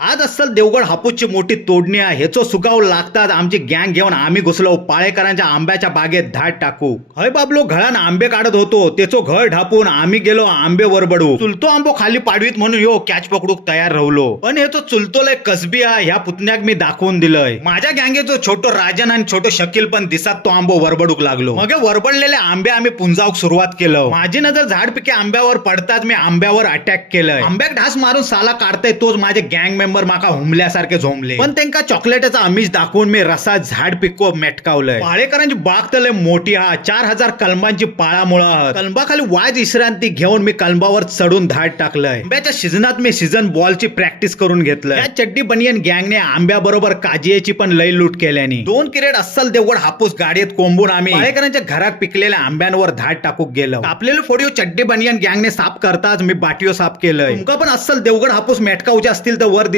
आज असल देवगड हापूसची मोठी तोडणी आहे. ह्याचो सुगाव लागतात आमची गँग घेऊन आम्ही घुसलो पाळेकरांच्या आंब्याच्या बागेत धाड टाकू. हय बाबलो घळान आंबे काढत होतो त्याचो घर ढापून आम्ही गेलो आंबे वरबडू. चुलतो आंबो खाली पाडवीत म्हणून यो कॅच पकडूक तयार राहलो. पण हे तो चुलतो लय कसबी आहे. ह्या पुतण्याक मी दाखवून दिलंय. माझ्या गँगेचो छोटो राजन आणि छोटो शकील पण दिसत तो आंबो वरबडूक लागलो. मग वरबडलेले आंबे आम्ही पुंजावक सुरुवात केलं. माझी नजर झाडपिके आंब्यावर पडताच मी आंब्यावर अटॅक केलंय. आंब्याक ढास मारून साला काढताय तोच माझे गँग मेंबर माका हुमल्यासारखे झोंबले. पण त्यांका चॉकलेटचा आमिष दाखवून मी रसा झाड पिको मेटकावलंय. पाळेकरांची बाग तर लय मोठी हा. 4000 कलमांची पाळामुळा आहात. कलंबाखाली वाज विश्रांती घेऊन मी कलंबावर चढून धाड टाकलंय. आंब्याच्या सीझनात मी सीझन बॉलची प्रॅक्टिस करून घेतलंय. या चड्डी बनियन गँगने आंब्याबरोबर काजियाची पण लई लूट केल्यानी 2 किरेट अस्सल देवगड हापूस गाडीत कोंबून आम्ही पाळेकरांच्या घरात पिकलेल्या आंब्यांवर धाड टाकूक गेलो. कापलेले फोडिओ चड्डी बनियन गँगने साफ करताच मी बाटिओ साफ केलंय. तुमका पण अस्सल देवगड हापूस मेटकावचे असतील तर वर